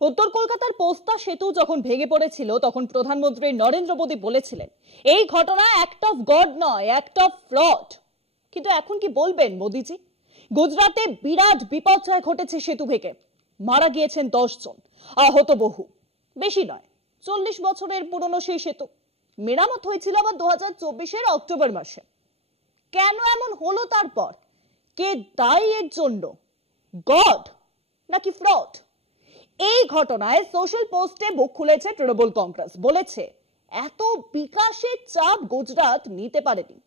উত্তর কলকাতার পোস্তা সেতু যখন ভেঙে পড়েছিল তখন প্রধানমন্ত্রী নরেন্দ্র মোদী বলেছিলেন এই ঘটনা অ্যাক্ট অফ গড নয়, অ্যাক্ট অফ ফ্রড। কিন্তু এখন কি বলবেন মোদীজি? গুজরাটে বিরাট বিপর্যয় ঘটেছে সেতু ভেঙে, মারা গিয়েছেন 10 জন, আহত বহু। বেশি নয়, 40 বছরের পুরনো সেই সেতু মেরামত হয়েছিল আবার 2024-এর অক্টোবর মাসে। কেন এমন হলো? তারপর কে দায়ী এর জন্য? গড নাকি ফ্রড? এই ঘটনায় সোশ্যাল পোস্টে মুখ খুলেছে তৃণমূল কংগ্রেস, বলেছে এত বিকাশের চাপ গুজরাট নিতে পারেনি।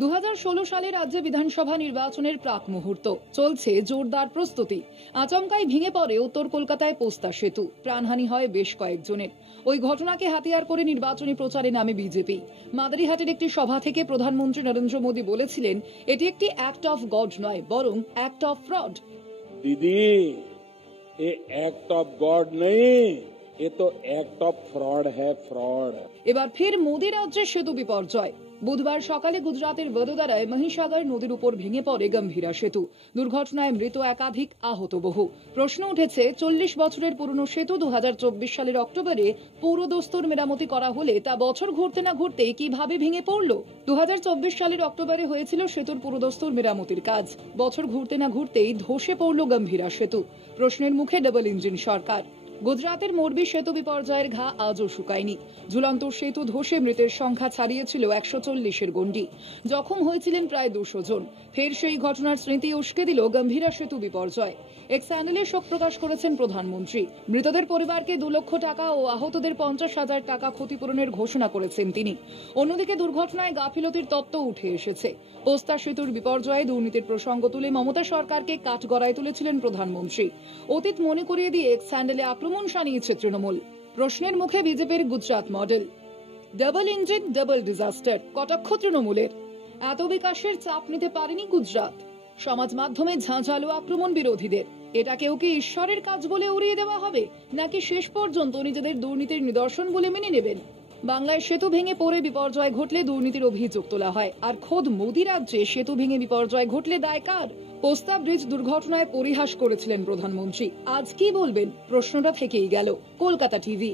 2016 সালে রাজ্যে বিধানসভা নির্বাচনের প্রাক মুহূর্ত, চলছে জোরদার প্রস্তুতি। আচমকাই ভেঙে পড়ে উত্তর কলকাতায় পোস্তা সেতু, প্রাণহানি হয় বেশ কয়েকজনের। ওই ঘটনাকে হাতিয়ার করে নির্বাচনী প্রচারে নামে বিজেপি। মাদারিহাটের একটি সভা থেকে প্রধানমন্ত্রী নরেন্দ্র মোদী বলেছিলেন এটি একটি অ্যাক্ট অফ গড নয়, বরং অ্যাক্ট অফ ফ্রড। दीदी, ये एक्ट ऑफ गॉड नहीं, ये तो एक्ट ऑफ फ्रॉड है, फ्रॉड। এবার ফের মোদী রাজ্যের সেতু বিপর্যয়। বুধবার সকালে গুজরাতের বদোদরায় মহিসাগর নদীর উপর ভেঙে পড়ে গম্ভীরা সেতু। দুর্ঘটনায় মৃত একাধিক, আহত বহু। প্রশ্ন উঠেছে 40 বছরের পুরনো সেতু 2024 সালের অক্টোবরে পৌরদস্তুর মেরামতি করা হলে তা বছর ঘুরতে না ঘুরতেই কিভাবে ভেঙে পড়ল? 2024 সালের অক্টোবরে হয়েছিল সেতুর পুরোদস্তুর মেরামতির কাজ। বছর ঘুরতে না ঘুরতেই ধসে পড়ল গম্ভীরা সেতু। প্রশ্নের মুখে ডাবল ইঞ্জিন সরকার। গুজরাতের মোরবি সেতু বিপর্যয়ের ঘা আজও শুকায়নি। ঝুলন্ত সেতু ধসে মৃতের সংখ্যা ছাড়িয়েছিল 140-এর গণ্ডি। জখম হয়েছিলেন প্রায় 200 জন। ফের সেই ঘটনার স্মৃতি উস্কে দিল গম্ভীরা সেতু বিপর্যয়। এক চ্যানেলে শোক প্রকাশ করেছেন প্রধানমন্ত্রী। মৃতদের পরিবারকে 2 লক্ষ টাকা ও আহতদের 50,000 টাকা ক্ষতিপূরণের ঘোষণা করেছেন তিনি। অন্যদিকে দুর্ঘটনায় গাফিলতির তত্ত্ব উঠে এসেছে। পোস্তা সেতুর বিপর্যয়ে দুর্নীতির প্রসঙ্গ তুলে মমতা সরকারকে কাঠগড়ায় তুলেছিলেন প্রধানমন্ত্রী। অতীত মনে করিয়ে দিয়ে এক চ্যানেলে আক্রমণ শানিয়েছে তৃণমূল। প্রশ্নের মুখে বিজেপির Gujarat model. Double engine, double disaster, কটাক্ষ তৃণমূলের। এত বিকাশের চাপ নিতে পারেনি গুজরাট। সমাজ মাধ্যমে ঝাঁঝালো আক্রমণ বিরোধীদের। এটাকেও কি ঈশ্বরের কাজ বলে উড়িয়ে দেওয়া হবে, নাকি শেষ পর্যন্ত নিজেদের দুর্নীতির নিদর্শন বলে মেনে নেবেন? বাংলায় সেতু ভেঙে পড়ে বিপর্যয় ঘটলে দুর্নীতির অভিযোগ তোলা হয়, আর খোদ মোদী রাজ্যে সেতু ভেঙে বিপর্যয় ঘটলে দায় কার? পোস্তা ব্রিজ দুর্ঘটনায় পরিহাস করেছিলেন প্রধানমন্ত্রী। আজ কি বলবেন? প্রশ্নটা থেকেই গেল। কলকাতা টিভি।